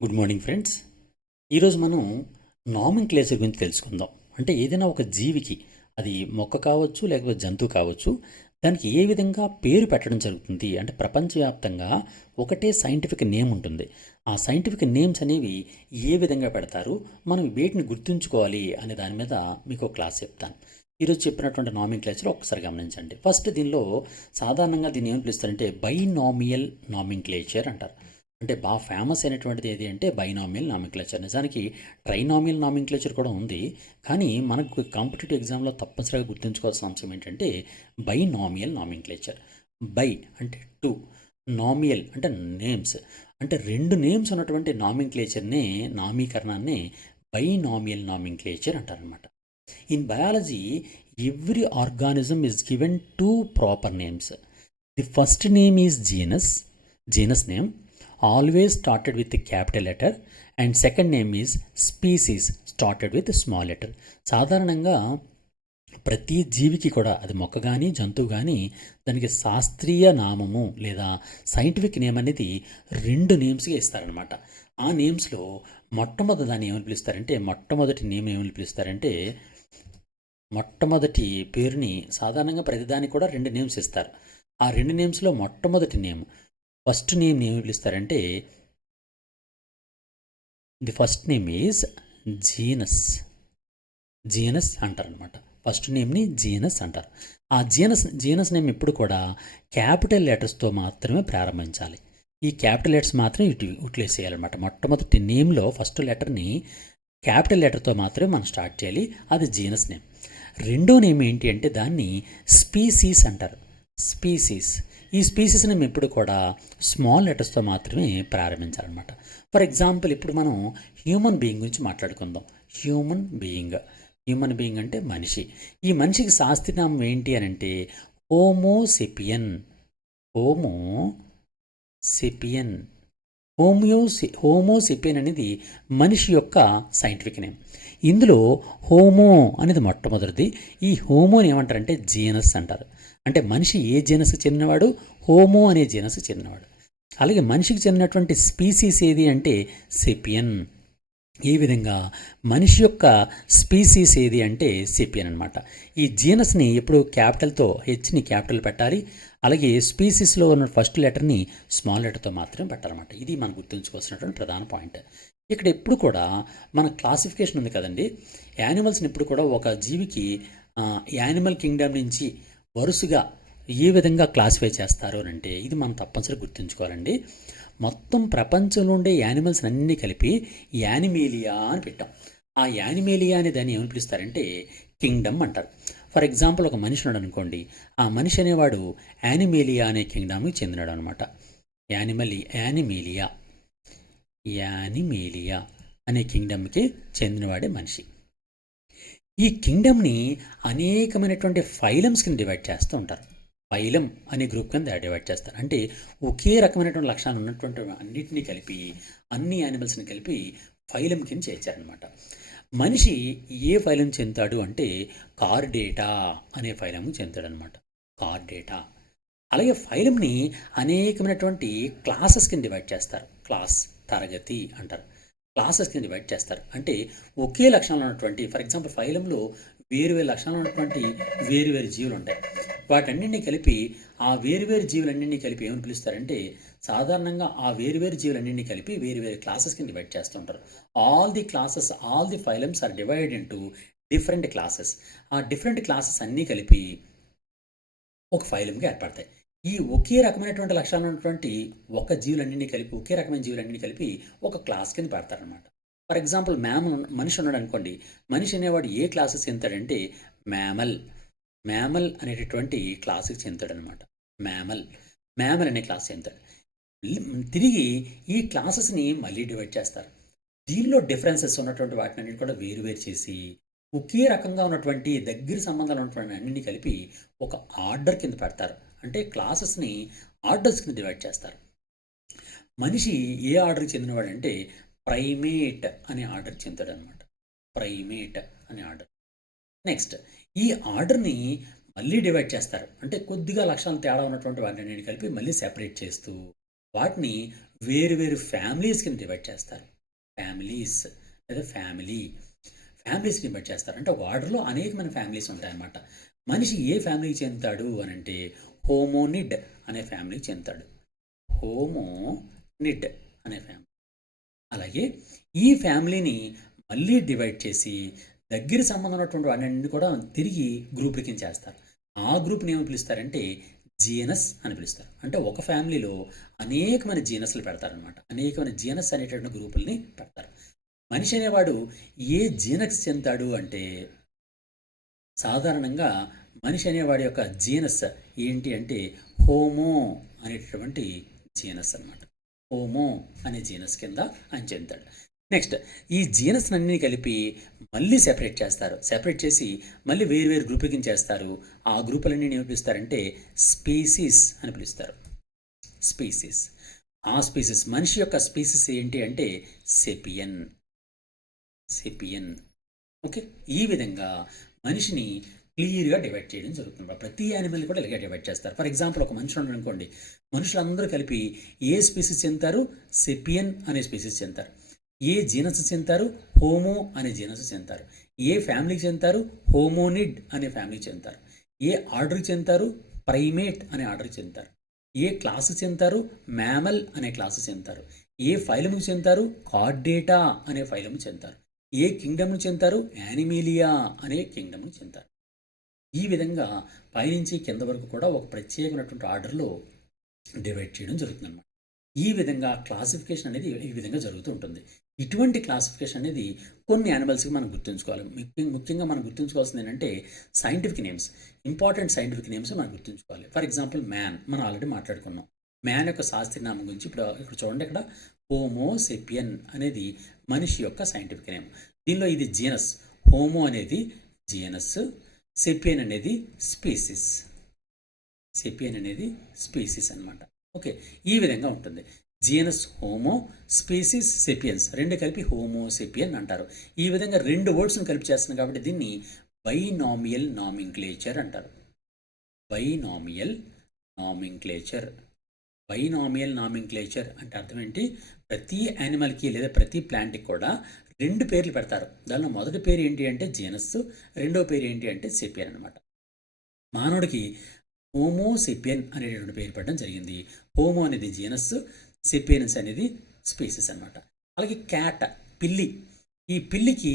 Good morning friends. ఈరోజు మనం nomenclature గురించి తెలుసుకుందాం. అంటే ఏదైనా ఒక జీవికి, అది మొక్క కావచ్చు లేకపోతే జంతువు కావచ్చు, దానికి ఏ విధంగా పేరు పెట్టడం జరుగుతుంది అంటే ప్రపంచవ్యాప్తంగా ఒకటే సైంటిఫిక్ నేమ్ ఉంటుంది. ఆ సైంటిఫిక్ నేమ్స్ అనేవి ఏ విధంగా పెడతారు, మనం వేటిని గుర్తుంచుకోవాలి అనే దాని మీద మీకు క్లాస్ చెప్తాను. ఈరోజు చెప్పినటువంటి నామిన్క్లేచర్ ఒక్కసారి గమనించండి. ఫస్ట్ దీనిలో సాధారణంగా దీన్ని ఏమని పిలుస్తారంటే బైనామియల్ నామిన్క్లేచర్ అంటారు. అంటే బాగా ఫేమస్ అయినటువంటిది ఏది అంటే బైనామియల్ నామిన్క్లేచర్. నిజానికి ట్రైనామియల్ నామిన్క్లేచర్ కూడా ఉంది, కానీ మనకు కాంపిటేటివ్ ఎగ్జామ్లో తప్పనిసరిగా గుర్తుంచుకోవాల్సిన అంశం ఏంటంటే బైనామియల్ నామిన్క్లేచర్. బై అంటే టూ, నామియల్ అంటే నేమ్స్, అంటే రెండు నేమ్స్ ఉన్నటువంటి నామిన్క్లేచర్నే, నామీకరణాన్ని బైనామియల్ నామిన్క్లేచర్ అంటారనమాట. In biology every organism is given two proper names. The first name is genus name, always started with the capital letter, and second name is species, started with small letter. సాధారణంగా ప్రతి జీవికి కూడా, అది మొక్క కానీ జంతువు కానీ, దానికి శాస్త్రీయ నామము లేదా సైంటిఫిక్ నేమ్ అనేది రెండు నేమ్స్గా ఇస్తారనమాట. ఆ నేమ్స్లో మొట్టమొదటి దాన్ని ఏమని పిలుస్తారంటే, మొట్టమొదటి నేమ్ ఏమని పిలుస్తారంటే, మొట్టమొదటి పేరుని సాధారణంగా ప్రతిదానికి కూడా రెండు నేమ్స్ ఇస్తారు. ఆ రెండు నేమ్స్లో మొట్టమొదటి నేమ్, ఫస్ట్ నేమ్ ఏమి పిలుస్తారంటే, the first name is genus అంటారనమాట. ఫస్ట్ నేమ్ని జీనస్ అంటారు. ఆ జీనస్ నేమ్ ఎప్పుడు కూడా క్యాపిటల్ లెటర్స్తో మాత్రమే ప్రారంభించాలి. ఈ క్యాపిటల్ లెటర్స్ మాత్రమే యూటిలైజ్ చేయాలన్నమాట. మొట్టమొదటి నేమ్లో ఫస్ట్ లెటర్ని క్యాపిటల్ లెటర్తో మాత్రమే మనం స్టార్ట్ చేయాలి. అది జీనస్ నేమ్. రెండో నేమ్ ఏంటి అంటే దాన్ని స్పీసీస్ అంటారు. ఈ స్పీసీస్ నేమ్ ఎప్పుడు కూడా స్మాల్ లెటర్స్తో మాత్రమే ప్రారంభించాలన్నమాట. ఫర్ ఎగ్జాంపుల్, ఇప్పుడు మనం హ్యూమన్ బీయింగ్ గురించి మాట్లాడుకుందాం. హ్యూమన్ బీయింగ్ అంటే మనిషి. ఈ మనిషికి శాస్త్రనామం ఏంటి అని అంటే హోమోసెపియన్. హోమోసెపియన్ అనేది మనిషి యొక్క సైంటిఫిక్ నేమ్. ఇందులో హోమో అనేది మొట్టమొదటిది. ఈ హోమోని ఏమంటారంటే జీనస్ అంటారు. అంటే మనిషి ఏ జీనస్కి చెందినవాడు, హోమో అనే జీనస్కి చెందినవాడు. అలాగే మనిషికి చెందినటువంటి స్పీసీస్ ఏది అంటే సెపియన్. ఈ విధంగా మనిషి యొక్క స్పీసీస్ ఏది అంటే సెపియన్ అనమాట. ఈ జీనస్ని ఎప్పుడు క్యాపిటల్తో, హెచ్ని క్యాపిటల్ పెట్టాలి. అలాగే స్పీసీస్లో ఉన్న ఫస్ట్ లెటర్ని స్మాల్ లెటర్తో మాత్రమే పెట్టాలన్నమాట. ఇది మనం గుర్తుంచుకోవాల్సినటువంటి ప్రధాన పాయింట్. ఇక్కడ ఎప్పుడు కూడా మన క్లాసిఫికేషన్ ఉంది కదండి, యానిమల్స్ని ఎప్పుడు కూడా ఒక జీవికి యానిమల్ కింగ్డమ్ నుంచి వరుసగా ఏ విధంగా క్లాసిఫై చేస్తారు అని అంటే, ఇది మనం తప్పనిసరిగా గుర్తుంచుకోవాలండి. మొత్తం ప్రపంచంలో ఉండే యానిమల్స్ అన్నీ కలిపి యానిమేలియా అని పెట్టాం. ఆ యానిమేలియా అనే దాన్ని ఏమని పిలుస్తారంటే కింగ్డమ్ అంటారు. ఫర్ ఎగ్జాంపుల్, ఒక మనిషి ఉన్నాడు అనుకోండి, ఆ మనిషి అనేవాడు యానిమేలియా అనే కింగ్డమ్కి చెందినాడు అనమాట. యానిమేలియా అనే కింగ్డమ్కి చెందినవాడే మనిషి. ఈ కింగ్డమ్ని అనేకమైనటువంటి ఫైలమ్స్ కింద డివైడ్ చేస్తూ ఉంటారు. ఫైలం అనే గ్రూప్ కింద డివైడ్ చేస్తారు. అంటే ఒకే రకమైనటువంటి లక్షణాలు ఉన్నటువంటి అన్నిటినీ కలిపి, అన్ని యానిమల్స్ని కలిపి ఫైలం కింద చేర్చారనమాట. మనిషి ఏ ఫైలం చెందుతాడు అంటే కార్డేటా అనే ఫైలం చెందుతాడనమాట. కార్డేటా. అలాగే ఫైలంని అనేకమైనటువంటి క్లాసెస్ కింద డివైడ్ చేస్తారు. క్లాస్, తరగతి అంటారు. క్లాసెస్ కింద డివైడ్ చేస్తారు. అంటే ఒకే లక్షణాలు ఉన్నటువంటి, ఫర్ ఎగ్జాంపుల్ ఫైలంలో వేరువేరు లక్షణాలు ఉన్నటువంటి వేరువేరు జీవులు ఉంటాయి. వాటన్నింటినీ కలిపి, ఆ వేరువేరు జీవులన్నింటినీ కలిపి ఏమని పిలుస్తారంటే, సాధారణంగా ఆ వేరువేరు జీవులన్నింటినీ కలిపి వేరువేరు క్లాసెస్ కింద డివైడ్ చేస్తుంటారు. All the phylums are divided into different classes. ఆ డిఫరెంట్ క్లాసెస్ అన్నీ కలిపి ఒక ఫైలంగా ఏర్పడతాయి. ఈ ఒకే రకమైనటువంటి లక్షణాలు ఉన్నటువంటి ఒక జీవులన్నింటినీ కలిపి, ఒకే రకమైన జీవులన్నింటినీ కలిపి ఒక క్లాస్ కింద పెడతారనమాట. ఫర్ ఎగ్జాంపుల్, మనిషి ఉన్నాడు అనుకోండి. మనిషి అనేవాడు ఏ క్లాసెస్ చెందుతాడంటే మ్యామల్ అనేటటువంటి క్లాసుకి చెందుతాడనమాట. మ్యామల్ అనే క్లాస్ చెందుతాడు. తిరిగి ఈ క్లాసెస్ని మళ్ళీ డివైడ్ చేస్తారు. దీనిలో డిఫరెన్సెస్ ఉన్నటువంటి వాటిని అన్నింటి కూడా వేరువేరు చేసి, ఒకే రకంగా ఉన్నటువంటి దగ్గర సంబంధాలు ఉన్నటువంటి అన్నింటినీ కలిపి ఒక ఆర్డర్ కింద పెడతారు. అంటే క్లాసెస్ని ఆర్డర్స్ కింద డివైడ్ చేస్తారు. మనిషి ఏ ఆర్డర్కి చెందినవాడు అంటే ప్రైమేట్ అనే ఆర్డర్ చెందుతాడు అనమాట. ప్రైమేట్ అనే ఆర్డర్. నెక్స్ట్, ఈ ఆర్డర్ని మళ్ళీ డివైడ్ చేస్తారు. అంటే కొద్దిగా లక్షణాలు తేడా ఉన్నటువంటి వాటిని కలిపి మళ్ళీ సెపరేట్ చేస్తూ వాటిని వేరు వేరు ఫ్యామిలీస్ కింద డివైడ్ చేస్తారు. ఫ్యామిలీస్ లేదా ఫ్యామిలీస్ డివైడ్ చేస్తారు. అంటే ఒక ఆర్డర్లో అనేకమైన ఫ్యామిలీస్ ఉంటాయన్నమాట. మనిషి ఏ ఫ్యామిలీకి చెందుతాడు అని అంటే హోమోనిడ్ అనే ఫ్యామిలీకి చెందుతాడు. హోమోనిడ్ అనే ఫ్యామిలీ. అలాగే ఈ ఫ్యామిలీని మళ్ళీ డివైడ్ చేసి దగ్గర సంబంధం ఉన్నటువంటి వాటిని కూడా తిరిగి గ్రూప్లకి చేస్తారు. ఆ గ్రూప్ని ఏమని పిలుస్తారంటే జీనస్ అని పిలుస్తారు. అంటే ఒక ఫ్యామిలీలో అనేకమైన జీనస్లు పెడతారనమాట. అనేకమైన జీనస్ అనేటటువంటి గ్రూపుల్ని పెడతారు. మనిషి అనేవాడు ఏ జీనస్ చెందుతాడు అంటే సాధారణంగా మనిషి అనేవాడి యొక్క జీనస్ ఏంటి అంటే హోమో అనేటటువంటి జీనస్ అనమాట. హోమో అనే జీనస్ కింద ఆయన చెందుతాడు. నెక్స్ట్ ఈ జీనస్ అన్ని కలిపి మళ్ళీ సెపరేట్ చేస్తారు. సెపరేట్ చేసి మళ్ళీ వేరు వేరు గ్రూపులకి చేస్తారు. ఆ గ్రూపులన్నీ ఏమి పిలుస్తారంటే స్పీసీస్ అని పిలుస్తారు. స్పీసీస్. ఆ స్పీసీస్ మనిషి యొక్క స్పీసీస్ ఏంటి అంటే సెపియన్. ఓకే, ఈ విధంగా మనిషిని క్లియర్గా డివైడ్ చేయడం జరుగుతుంది. ప్రతి యానిమల్ని కూడా ఇలాగే డివైడ్ చేస్తారు. ఫర్ ఎగ్జాంపుల్ ఒక మనిషి ఉన్నాడు అనుకోండి, మనుషులందరూ కలిపి ఏ స్పీసీస్ చెందుతారు? సెపియన్ అనే స్పీసీస్ చెందుతారు. ఏ జీనస్ చెందుతారు? హోమో అనే జీనస్ చెందుతారు. ఏ ఫ్యామిలీకి చెందుతారు? హోమోనిడ్ అనే ఫ్యామిలీకి చెందుతారు. ఏ ఆర్డర్కి చెందుతారు? ప్రైమేట్ అనే ఆర్డర్కి చెందుతారు. ఏ క్లాసు చెందుతారు? మ్యామల్ అనే క్లాసు చెందుతారు. ఏ ఫైలమ్కి చెందుతారు? కార్డేటా అనే ఫైలమ్కి చెందుతారు. ఏ కింగ్డమ్కి చెందుతారు? యానిమీలియా అనే కింగ్డమ్కి చెందుతారు. ఈ విధంగా పైనుంచి కింద వరకు కూడా ఒక ప్రత్యేకమైనటువంటి ఆర్డర్లో డివైడ్ చేయడం జరుగుతుందన్నమాట. ఈ విధంగా క్లాసిఫికేషన్ అనేది ఈ విధంగా జరుగుతూ ఉంటుంది. ఇటువంటి క్లాసిఫికేషన్ అనేది కొన్ని యానిమల్స్కి మనం గుర్తుంచుకోవాలి. ముఖ్యంగా మనం గుర్తుంచుకోవాల్సింది ఏంటంటే scientific names, important scientific names మనం గుర్తుంచుకోవాలి. ఫర్ ఎగ్జాంపుల్ మ్యాన్, మనం ఆల్రెడీ మాట్లాడుకున్నాం. మ్యాన్ యొక్క శాస్త్రీయనామం గురించి ఇక్కడ చూడండి. ఇక్కడ హోమో సెపియన్ అనేది మనిషి యొక్క సైంటిఫిక్ నేమ్. దీనిలో ఇది జీనస్. హోమో అనేది జీనస్, సెపియన్ అనేది స్పీసీస్. అనమాట. ఓకే, ఈ విధంగా ఉంటుంది. జీనస్ హోమో, స్పీసీస్ సెపియన్స్, రెండు కలిపి హోమో సెపియన్ అంటారు. ఈ విధంగా రెండు వర్డ్స్ని కలిపి చేస్తున్నాం కాబట్టి దీన్ని బైనామియల్ నామింక్లేచర్ అంటారు. బైనామియల్ నామింక్లేచర్ అంటే అర్థం ఏంటి? ప్రతి యానిమల్కి లేదా ప్రతి ప్లాంట్కి కూడా రెండు పేర్లు పెడతారు. దానిలో మొదటి పేరు ఏంటి అంటే జీనస్, రెండో పేరు ఏంటి అంటే సెపియన్ అనమాట. మానవుడికి హోమో సెపియన్ అనేటువంటి పేరు పెట్టడం జరిగింది. హోమో అనేది జీనస్, సెపియన్స్ అనేది స్పీసీస్ అనమాట. అలాగే క్యాట్, పిల్లి. ఈ పిల్లికి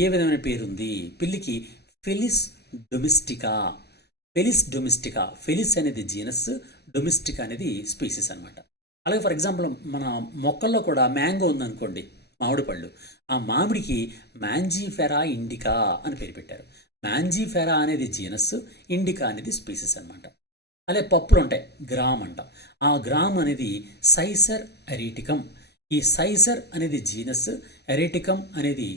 ఏ విధమైన పేరు ఉంది? పిల్లికి ఫెలిస్ డొమెస్టికా. ఫెలిస్ అనేది జీనస్, డొమెస్టికా అనేది స్పీసీస్ అనమాట. అలాగే ఫర్ ఎగ్జాంపుల్ మన మొక్కల్లో కూడా మ్యాంగో ఉందనుకోండి, మామిడి పళ్ళు. ఆ మామిడికి మ్యాంజీఫెరా ఇండికా అని పేరు పెట్టారు. మ్యాంజీఫెరా అనేది జీనస్, ఇండికా అనేది స్పీసీస్ అనమాట. అలాగే పప్పులు ఉంటాయి, గ్రామ్ అంటాం. ఆ గ్రామ్ అనేది సైసర్ ఎరిటికమ్. ఈ సైసర్ అనేది జీనస్, ఎరిటికమ్ అనేది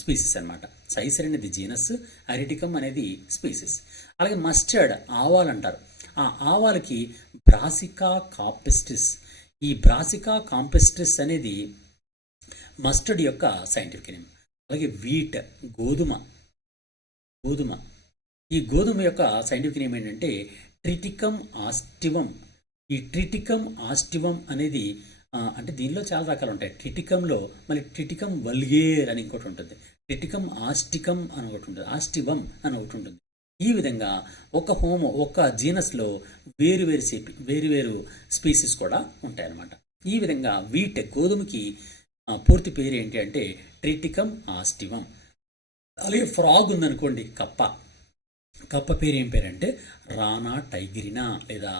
స్పీసీస్ అనమాట. సైసర్ అనేది జీనస్, ఎరిటికమ్ అనేది స్పీసీస్. అలాగే మస్టర్డ్, ఆవాలు అంటారు. ఆ ఆవాలకి బ్రాసికా కాంపెస్టిస్. ఈ బ్రాసికా కాంపెస్టిస్ అనేది మస్టర్డ్ యొక్క సైంటిఫిక్ నేమ్. అలాగే వీట్, గోధుమ. ఈ గోధుమ యొక్క సైంటిఫిక్ నేమ్ ఏంటంటే ట్రిటికమ్ ఆస్టివం. ఈ ట్రిటికమ్ ఆస్టివం అనేది అంటే దీనిలో చాలా రకాలు ఉంటాయి. ట్రిటికంలో మళ్ళీ ట్రిటికమ్ వల్గేర్ అని ఇంకోటి ఉంటుంది, ట్రిటికమ్ ఆస్టికమ్ అని ఒకటి ఉంటుంది, ఆస్టివం అని ఒకటి ఉంటుంది. ఈ విధంగా ఒక జీనస్లో వేరు స్పీసీస్ కూడా ఉంటాయన్నమాట. ఈ విధంగా వీట్, గోధుమకి పూర్తి పేరు ఏంటి అంటే ట్రిటికమ్ ఆస్టివం. అలాగే ఫ్రాగ్ ఉందనుకోండి, కప్ప పేరు ఏం పేరంటే రానా టైగ్రినా లేదా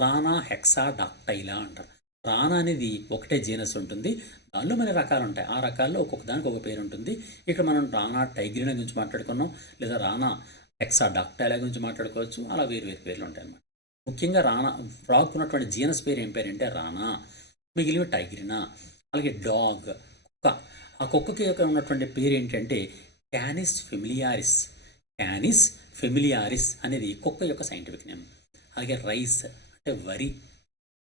రానా హెక్సాడాక్టైలా అంటారు. రానా అనేది ఒకటే జీనస్ ఉంటుంది, దానిలో మన రకాలు ఉంటాయి. ఆ రకాల్లో ఒక్కొక్క దానికి ఒక పేరు ఉంటుంది. ఇక్కడ మనం రానా టైగ్రినా గురించి మాట్లాడుకున్నాం, లేదా రానా హెక్సాడాక్టైలా గురించి మాట్లాడుకోవచ్చు. అలా వేరు పేర్లు ఉంటాయి అన్నమాట. ముఖ్యంగా ఫ్రాగ్ ఉన్నటువంటి జీనస్ పేరు ఏం పేరంటే రానా, మిగిలిన టైగ్రినా. అలాగే డాగ్, కుక్క. ఆ కుక్కకి ఉన్నటువంటి పేరు ఏంటంటే క్యానిస్ ఫెమిలియారిస్ అనేది కుక్క యొక్క సైంటిఫిక్ నేమ్. అలాగే రైస్ అంటే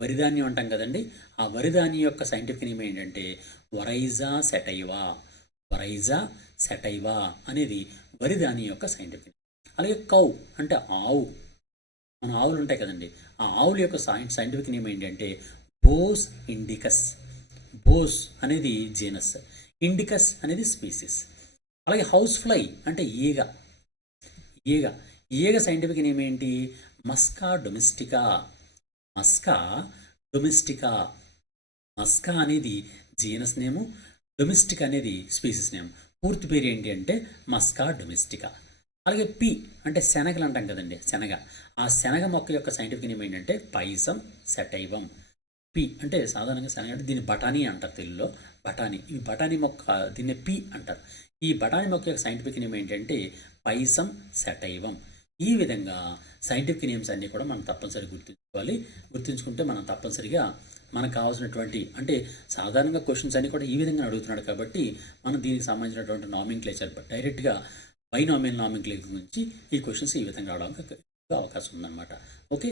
వరిధాన్యం అంటాం కదండి. ఆ వరిధాన్యం యొక్క సైంటిఫిక్ నేమ్ ఏంటంటే వరైజా సెటైవా అనేది వరిధాన్యం యొక్క సైంటిఫిక్ నేమ్. అలాగే కౌ అంటే ఆవు. మన ఆవులు ఉంటాయి కదండి, ఆ ఆవుల యొక్క సైంటిఫిక్ నేమ్ ఏంటంటే బోస్ ఇండికస్. బోస్ అనేది జీనస్, ఇండికస్ అనేది స్పీసీస్. అలాగే హౌస్ ఫ్లై అంటే ఈగ. ఈగ ఈగ సైంటిఫిక్ నేమ్ ఏంటి? మస్కా డొమెస్టికా. మస్కా డొమెస్టికా. మస్కా అనేది జీనస్ నేము, డొమెస్టిక్ అనేది స్పీసీస్ నేమ్. పూర్తి పేరు ఏంటి అంటే మస్కా డొమెస్టికా. అలాగే పి అంటే శనగలు అంటాం కదండి, శనగ. ఆ శనగ మొక్క యొక్క సైంటిఫిక్ నేమ్ ఏంటంటే పైసం సెటైవం. పి అంటే సాధారణంగా శనగ అంటే దీన్ని బఠానీ అంటారు తెలుగులో. బఠానీ, ఈ బఠానీ మొక్క దీన్ని పి అంటారు. ఈ బఠానీ మొక్క యొక్క సైంటిఫిక్ నేమ్ ఏంటంటే పైసం సెటైవం. ఈ విధంగా సైంటిఫిక్ నేమ్స్ అన్నీ కూడా మనం తప్పనిసరిగా గుర్తుంచుకోవాలి. గుర్తుంచుకుంటే మనం తప్పనిసరిగా మనకు కావాల్సినటువంటి అంటే సాధారణంగా క్వశ్చన్స్ అన్నీ కూడా ఈ విధంగా అడుగుతున్నాడు కాబట్టి మనం దీనికి సంబంధించినటువంటి నామింక్లేచర్ డైరెక్ట్గా బైనామియల్ నామింక్లేచర్ నుంచి ఈ క్వశ్చన్స్ ఈ విధంగా రావడానికి అవకాశం ఉందన్నమాట. ఓకే.